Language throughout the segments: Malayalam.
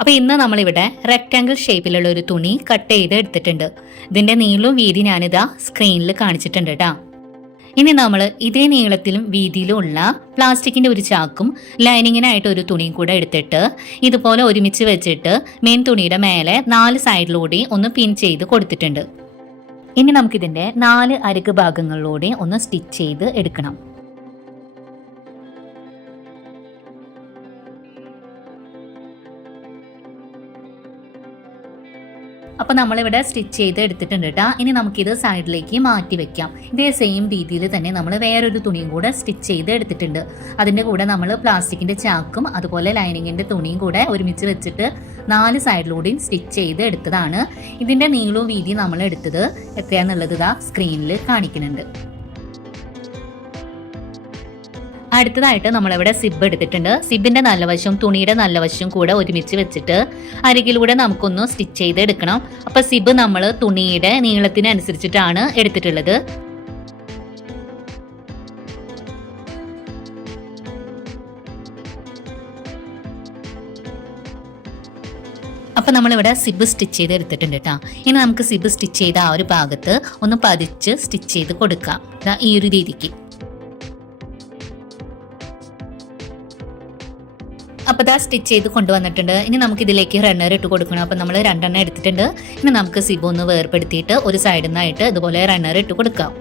അപ്പോൾ ഇന്ന് നമ്മളിവിടെ റെക്റ്റാങ്കിൾ ഷേപ്പിലുള്ള ഒരു തുണി കട്ട് ചെയ്ത് എടുത്തിട്ടുണ്ട്. ഇതിന്റെ നീളവും വീതി ഞാനിതാ സ്ക്രീനിൽ കാണിച്ചിട്ടുണ്ട് കേട്ടോ. ഇനി നമ്മൾ ഇതേ നീളത്തിലും വീതിയിലും ഉള്ള പ്ലാസ്റ്റിക്കിന്റെ ഒരു ചാക്കും ലൈനിങ്ങിനായിട്ട് ഒരു തുണിയും കൂടെ എടുത്തിട്ട് ഇതുപോലെ ഒരുമിച്ച് വെച്ചിട്ട് മെയിൻ തുണിയുടെ മേലെ 4 സൈഡിലൂടെ ഒന്ന് പിൻ ചെയ്ത് കൊടുത്തിട്ടുണ്ട്. ഇനി നമുക്കിതിന്റെ 4 അരിക് ഭാഗങ്ങളിലൂടെ ഒന്ന് സ്റ്റിച്ച് ചെയ്ത് എടുക്കണം. അപ്പോൾ നമ്മളിവിടെ സ്റ്റിച്ച് ചെയ്ത് എടുത്തിട്ടുണ്ട് കേട്ടോ. ഇനി നമുക്കിത് സൈഡിലേക്ക് മാറ്റി വെക്കാം. ഇതേ സെയിം രീതിയിൽ തന്നെ നമ്മൾ വേറൊരു തുണിയും കൂടെ സ്റ്റിച്ച് ചെയ്ത് എടുത്തിട്ടുണ്ട്. അതിൻ്റെ കൂടെ നമ്മൾ പ്ലാസ്റ്റിക്കിൻ്റെ ചാക്കും അതുപോലെ ലൈനിങ്ങിൻ്റെ തുണിയും കൂടെ ഒരുമിച്ച് വെച്ചിട്ട് 4 സൈഡിലൂടെയും സ്റ്റിച്ച് ചെയ്ത് എടുത്തതാണ്. ഇതിൻ്റെ നീളവും വീതിയും നമ്മൾ എടുത്തത് എത്രയാണെന്നുള്ളത് ഇതാ സ്ക്രീനിൽ കാണിക്കുന്നുണ്ട്. അടുത്തതായിട്ട് നമ്മളിവിടെ സിബ് എടുത്തിട്ടുണ്ട്. സിബിന്റെ നല്ല വശവും തുണിയുടെ നല്ല വശവും കൂടെ ഒരുമിച്ച് വെച്ചിട്ട് അരികിലൂടെ നമുക്കൊന്ന് സ്റ്റിച്ച് ചെയ്ത് എടുക്കണം. അപ്പൊ സിബ് നമ്മൾ തുണിയുടെ നീളത്തിനനുസരിച്ചിട്ടാണ് എടുത്തിട്ടുള്ളത്. അപ്പം നമ്മളിവിടെ സിബ് സ്റ്റിച്ച് ചെയ്ത് എടുത്തിട്ടുണ്ട് കേട്ടോ. ഇനി നമുക്ക് സിബ് സ്റ്റിച്ച് ചെയ്ത ആ ഒരു ഭാഗത്ത് ഒന്ന് പതിച്ച് സ്റ്റിച്ച് ചെയ്ത് കൊടുക്കാം. ഈ ഒരു രീതിക്ക്. അപ്പോൾ ഇതാ സ്റ്റിച്ച് ചെയ്ത് കൊണ്ടുവന്നിട്ടുണ്ട്. ഇനി നമുക്ക് ഇതിലേക്ക് റണ്ണർ ഇട്ട് കൊടുക്കണം. അപ്പോൾ നമ്മൾ 2 എണ്ണം എടുത്തിട്ടുണ്ട്. ഇനി നമുക്ക് സിബ് ഒന്ന് വേർപ്പെടുത്തിയിട്ട് ഒരു സൈഡിൽ നിന്നായിട്ട് ഇതുപോലെ റണ്ണർ ഇട്ട് കൊടുക്കാം.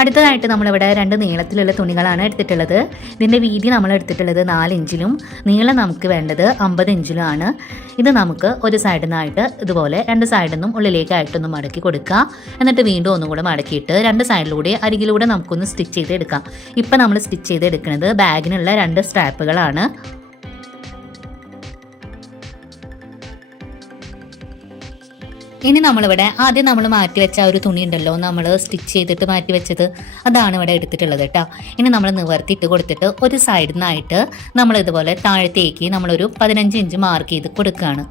അടുത്തതായിട്ട് നമ്മളിവിടെ 2 നീളത്തിലുള്ള തുണികളാണ് എടുത്തിട്ടുള്ളത്. ഇതിൻ്റെ വീതി നമ്മൾ എടുത്തിട്ടുള്ളത് 4 ഇഞ്ചിലും നീളം നമുക്ക് വേണ്ടത് 50 ഇഞ്ചിലും ആണ്. ഇത് നമുക്ക് ഒരു സൈഡിൽ നിന്നായിട്ട് ഇതുപോലെ 2 സൈഡിൽ നിന്നും ഉള്ളിലേക്കായിട്ടൊന്ന് മടക്കി കൊടുക്കുക. എന്നിട്ട് വീണ്ടും ഒന്നും കൂടെ മടക്കിയിട്ട് 2 സൈഡിലൂടെ അരികിലൂടെ നമുക്കൊന്ന് സ്റ്റിച്ച് ചെയ്ത് എടുക്കാം. ഇപ്പം നമ്മൾ സ്റ്റിച്ച് ചെയ്ത് എടുക്കുന്നത് ബാഗിനുള്ള 2 സ്ട്രാപ്പുകളാണ്. ഇനി നമ്മളിവിടെ ആദ്യം നമ്മൾ മാറ്റി വെച്ച ഒരു തുണി ഉണ്ടല്ലോ, നമ്മൾ സ്റ്റിച്ച് ചെയ്തിട്ട് മാറ്റി വെച്ചത്, അതാണ് ഇവിടെ എടുത്തിട്ടുള്ളത് കേട്ടോ. ഇനി നമ്മൾ നിവർത്തിയിട്ട് കൊടുത്തിട്ട് ഒരു സൈഡിൽ നിന്നായിട്ട് നമ്മൾ ഇതുപോലെ താഴത്തേക്ക് നമ്മളൊരു 15 ഇഞ്ച് മാർക്ക് ചെയ്ത് കൊടുക്കുകയാണ്.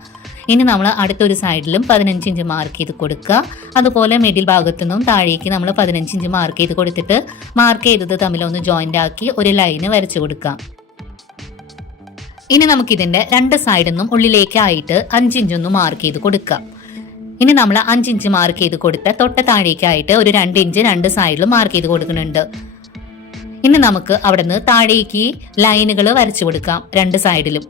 ഇനി നമ്മൾ അടുത്തൊരു സൈഡിലും 15 ഇഞ്ച് മാർക്ക് ചെയ്ത് കൊടുക്കുക. അതുപോലെ മിഡിൽ ഭാഗത്തു നിന്നും താഴേക്ക് നമ്മൾ 15 ഇഞ്ച് മാർക്ക് ചെയ്ത് കൊടുത്തിട്ട് മാർക്ക് ചെയ്തത് തമ്മിലൊന്ന് ജോയിൻ്റ് ആക്കി ഒരു ലൈന് വരച്ചു കൊടുക്കാം. ഇനി നമുക്കിതിൻ്റെ 2 സൈഡിൽ നിന്നും ഉള്ളിലേക്കായിട്ട് 5 ഇഞ്ചൊന്ന് മാർക്ക് ചെയ്ത് കൊടുക്കാം. ഇനി നമ്മൾ 5 ഇഞ്ച് മാർക്ക് ചെയ്ത് കൊടുത്ത തൊട്ട താഴേക്കായിട്ട് ഒരു 2 ഇഞ്ച് 2 സൈഡിലും മാർക്ക് ചെയ്ത് കൊടുക്കുന്നുണ്ട്. ഇനി നമുക്ക് അവിടെ നിന്ന് താഴേക്ക് ലൈനുകൾ വരച്ചു കൊടുക്കാം 2 സൈഡിലും.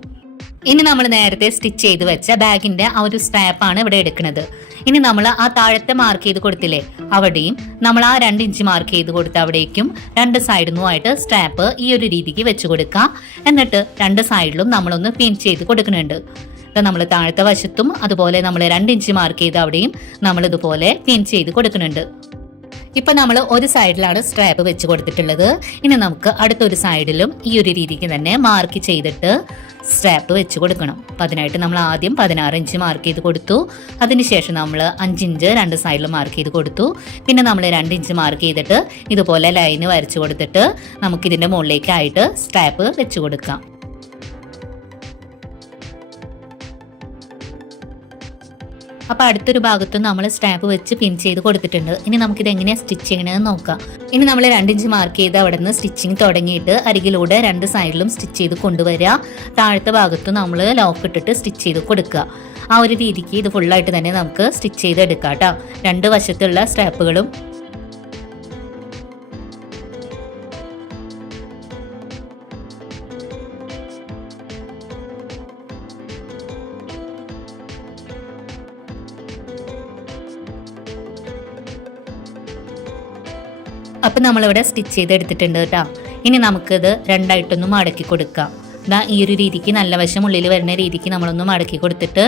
ഇനി നമ്മൾ നേരത്തെ സ്റ്റിച്ച് ചെയ്ത് വെച്ച ബാഗിന്റെ ആ ഒരു സ്ട്രാപ്പാണ് ഇവിടെ എടുക്കുന്നത്. ഇനി നമ്മൾ ആ താഴത്തെ മാർക്ക് ചെയ്ത് കൊടുത്തില്ലേ, അവിടെയും നമ്മൾ ആ 2 ഇഞ്ച് മാർക്ക് ചെയ്ത് കൊടുത്ത അവിടേക്കും 2 സൈഡിനുമായിട്ട് സ്ട്രാപ്പ് ഈ ഒരു രീതിക്ക് വെച്ച് കൊടുക്കാം. എന്നിട്ട് 2 സൈഡിലും നമ്മളൊന്ന് പിൻ ചെയ്ത് കൊടുക്കുന്നുണ്ട്. നമ്മൾ താഴത്തെ വശത്തും അതുപോലെ നമ്മൾ 2 ഇഞ്ച് മാർക്ക് ചെയ്ത് അവിടെയും നമ്മൾ ഇതുപോലെ പിൻ ചെയ്ത് കൊടുക്കുന്നുണ്ട്. ഇപ്പൊ നമ്മൾ ഒരു സൈഡിലാണ് സ്ട്രാപ്പ് വെച്ച് കൊടുത്തിട്ടുള്ളത്. ഇനി നമുക്ക് അടുത്തൊരു സൈഡിലും ഈ ഒരു രീതിക്ക് തന്നെ മാർക്ക് ചെയ്തിട്ട് സ്ട്രാപ്പ് വെച്ച് കൊടുക്കണം. അപ്പം അതിനായിട്ട് നമ്മൾ ആദ്യം 16 ഇഞ്ച് മാർക്ക് ചെയ്ത് കൊടുത്തു. അതിനുശേഷം നമ്മൾ 5 ഇഞ്ച് 2 സൈഡിൽ മാർക്ക് ചെയ്ത് കൊടുത്തു. പിന്നെ നമ്മൾ 2 ഇഞ്ച് മാർക്ക് ചെയ്തിട്ട് ഇതുപോലെ ലൈന് വരച്ചു കൊടുത്തിട്ട് നമുക്കിതിൻ്റെ മുകളിലേക്കായിട്ട് സ്ട്രാപ്പ് വെച്ച് കൊടുക്കാം. അപ്പോൾ അടുത്തൊരു ഭാഗത്തും നമ്മൾ സ്ട്രാപ്പ് വെച്ച് പിൻ ചെയ്ത് കൊടുത്തിട്ടുണ്ട്. ഇനി നമുക്കിത് എങ്ങനെയാണ് സ്റ്റിച്ച് ചെയ്യണമെന്ന് നോക്കാം. ഇനി നമ്മൾ 2 ഇഞ്ച് മാർക്ക് ചെയ്ത് അവിടെ നിന്ന് സ്റ്റിച്ചിങ് തുടങ്ങിയിട്ട് അരികിലൂടെ 2 സൈഡിലും സ്റ്റിച്ച് ചെയ്ത് കൊണ്ടുവരിക. താഴത്തെ ഭാഗത്തും നമ്മൾ ലോക്ക് ഇട്ടിട്ട് സ്റ്റിച്ച് ചെയ്ത് കൊടുക്കുക. ആ ഒരു രീതിക്ക് ഇത് ഫുള്ളായിട്ട് തന്നെ നമുക്ക് സ്റ്റിച്ച് ചെയ്തെടുക്കാം കേട്ടോ. 2 വശത്തുള്ള സ്ട്രാപ്പുകളും അപ്പം നമ്മളിവിടെ സ്റ്റിച്ച് ചെയ്തെടുത്തിട്ടുണ്ട് കേട്ടോ. ഇനി നമുക്കിത് 2ആയിട്ടൊന്ന് മടക്കി കൊടുക്കാം. ഈ ഒരു രീതിക്ക് നല്ല വശം ഉള്ളിൽ വരുന്ന രീതിക്ക് നമ്മളൊന്ന് മടക്കി കൊടുത്തിട്ട്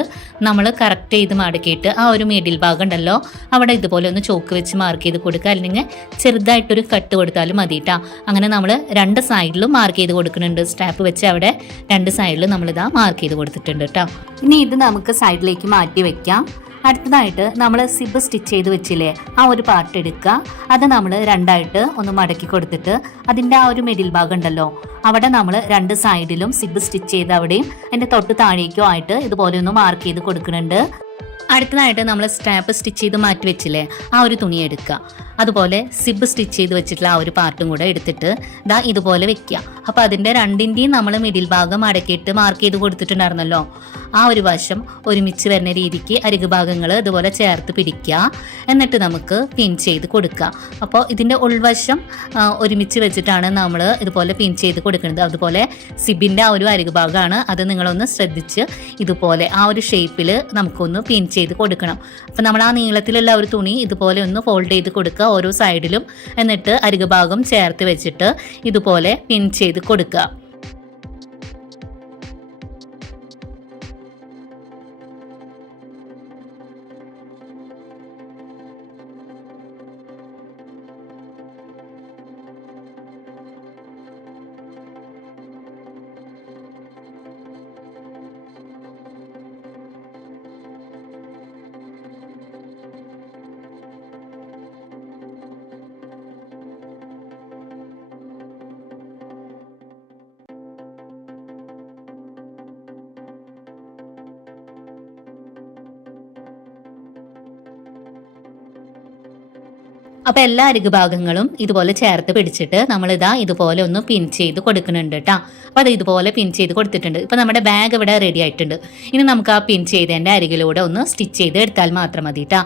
നമ്മൾ കറക്റ്റ് ചെയ്ത് മടക്കിയിട്ട് ആ ഒരു മിഡിൽ ഭാഗം ഉണ്ടല്ലോ അവിടെ ഇതുപോലെ ഒന്ന് ചോക്ക് വെച്ച് മാർക്ക് ചെയ്ത് കൊടുക്കുക. അല്ലെങ്കിൽ ചെറുതായിട്ടൊരു കട്ട് കൊടുത്താലും മതി കേട്ടോ. അങ്ങനെ നമ്മൾ 2 സൈഡിലും മാർക്ക് ചെയ്ത് കൊടുക്കുന്നുണ്ട്. സ്ട്രാപ്പ് വെച്ച് അവിടെ 2 സൈഡിലും നമ്മളിതാ മാർക്ക് ചെയ്ത് കൊടുത്തിട്ടുണ്ട് കേട്ടോ. ഇനി ഇത് നമുക്ക് സൈഡിലേക്ക് മാറ്റി വെക്കാം. അടുത്തതായിട്ട് നമ്മൾ സിബ് സ്റ്റിച്ച് ചെയ്ത് വെച്ചില്ലേ, ആ ഒരു പാർട്ട് എടുക്കുക. അത് നമ്മൾ 2ആയിട്ട് ഒന്ന് മടക്കി കൊടുത്തിട്ട് അതിൻ്റെ ആ ഒരു മിഡിൽ ഭാഗം ഉണ്ടല്ലോ അവിടെ നമ്മൾ 2 സൈഡിലും സിബ് സ്റ്റിച്ച് ചെയ്ത് അവിടെയും അതിൻ്റെ തൊട്ട് താഴേക്കും ആയിട്ട് ഇതുപോലെ ഒന്ന് മാർക്ക് ചെയ്ത് കൊടുക്കുന്നുണ്ട്. അടുത്തതായിട്ട് നമ്മൾ സ്ട്രാപ്പ് സ്റ്റിച്ച് ചെയ്ത് മാറ്റി വെച്ചില്ലേ, ആ ഒരു തുണി എടുക്കുക. അതുപോലെ സിബ് സ്റ്റിച്ച് ചെയ്ത് വെച്ചിട്ടുള്ള ആ ഒരു പാർട്ടും കൂടെ എടുത്തിട്ട് ദാ ഇതുപോലെ വെക്കുക. അപ്പോൾ അതിൻ്റെ രണ്ടിൻ്റെയും നമ്മൾ മിഡിൽ ഭാഗം അടക്കിയിട്ട് മാർക്ക് ചെയ്ത് കൊടുത്തിട്ടുണ്ടായിരുന്നല്ലോ, ആ ഒരു വശം ഒരുമിച്ച് വരുന്ന രീതിക്ക് അരികു ഭാഗങ്ങൾ ഇതുപോലെ ചേർത്ത് പിടിക്കുക. എന്നിട്ട് നമുക്ക് പിൻ ചെയ്ത് കൊടുക്കുക. അപ്പോൾ ഇതിൻ്റെ ഉൾവശം ഒരുമിച്ച് വെച്ചിട്ടാണ് നമ്മൾ ഇതുപോലെ പിൻ ചെയ്ത് കൊടുക്കുന്നത്. അതുപോലെ സിബിൻ്റെ ആ ഒരു അരികു ഭാഗമാണ്, അത് നിങ്ങളൊന്ന് ശ്രദ്ധിച്ച് ഇതുപോലെ ആ ഒരു ഷേപ്പിൽ നമുക്കൊന്ന് പിൻ ചെയ്ത് കൊടുക്കണം. അപ്പോൾ നമ്മൾ ആ നീളത്തിലുള്ള ഒരു തുണി ഇതുപോലെ ഒന്ന് ഫോൾഡ് ചെയ്ത് കൊടുക്കുക ഓരോ സൈഡിലും. എന്നിട്ട് അരികു ഭാഗം ചേർത്ത് വെച്ചിട്ട് ഇതുപോലെ പിൻ ചെയ്ത് കൊടുക്കുക. അപ്പോൾ എല്ലാ അരികു ഭാഗങ്ങളും ഇതുപോലെ ചേർത്ത് പിടിച്ചിട്ട് നമ്മളിതാ ഇതുപോലെ ഒന്ന് പിൻ ചെയ്ത് കൊടുക്കുന്നുണ്ട് കേട്ടോ. അപ്പോൾ അത് ഇതുപോലെ പിൻ ചെയ്ത് കൊടുത്തിട്ടുണ്ട്. ഇപ്പോൾ നമ്മുടെ ബാഗ് ഇവിടെ റെഡി ആയിട്ടുണ്ട്. ഇനി നമുക്ക് ആ പിൻ ചെയ്തതിൻ്റെ അരികിലൂടെ ഒന്ന് സ്റ്റിച്ച് ചെയ്ത് എടുത്താൽ മാത്രം മതി കേട്ടോ.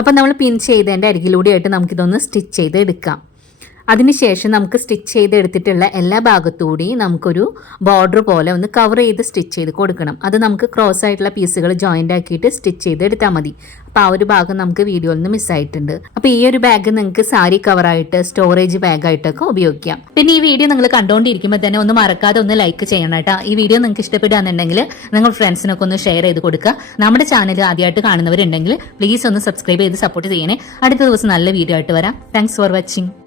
അപ്പം നമ്മൾ പിൻ ചെയ്തതിൻ്റെ അരികിലൂടെ ആയിട്ട് നമുക്കിതൊന്ന് സ്റ്റിച്ച് ചെയ്ത് എടുക്കാം. അതിനുശേഷം നമുക്ക് സ്റ്റിച്ച് ചെയ്തെടുത്തിട്ടുള്ള എല്ലാ ഭാഗത്തുകൂടി നമുക്കൊരു ബോർഡർ പോലെ ഒന്ന് കവർ ചെയ്ത് സ്റ്റിച്ച് ചെയ്ത് കൊടുക്കണം. അത് നമുക്ക് ക്രോസ് ആയിട്ടുള്ള പീസുകൾ ജോയിൻ്റ് ആക്കിയിട്ട് സ്റ്റിച്ച് ചെയ്ത് എടുത്താൽ മതി. അപ്പോൾ ആ ഒരു ഭാഗം നമുക്ക് വീഡിയോയിൽ നിന്ന് മിസ്സായിട്ടുണ്ട്. അപ്പോൾ ഈ ഒരു ബാഗ് നിങ്ങൾക്ക് സാരി കവറായിട്ട് സ്റ്റോറേജ് ബാഗായിട്ടൊക്കെ ഉപയോഗിക്കാം. പിന്നെ ഈ വീഡിയോ നിങ്ങൾ കണ്ടുകൊണ്ടിരിക്കുമ്പോൾ തന്നെ ഒന്ന് മറക്കാതെ ഒന്ന് ലൈക്ക് ചെയ്യണം കേട്ടോ. ഈ വീഡിയോ നിങ്ങൾക്ക് ഇഷ്ടപ്പെടുകയാണെന്നുണ്ടെങ്കിൽ നിങ്ങൾ ഫ്രണ്ട്സിനൊക്കെ ഒന്ന് ഷെയർ ചെയ്ത് കൊടുക്കുക. നമ്മുടെ ചാനൽ ആദ്യമായിട്ട് കാണുന്നവരുണ്ടെങ്കിൽ പ്ലീസ് ഒന്ന് സബ്സ്ക്രൈബ് ചെയ്ത് സപ്പോർട്ട് ചെയ്യണേ. അടുത്ത ദിവസം നല്ല വീഡിയോ ആയിട്ട് വരാം. Thanks for watching.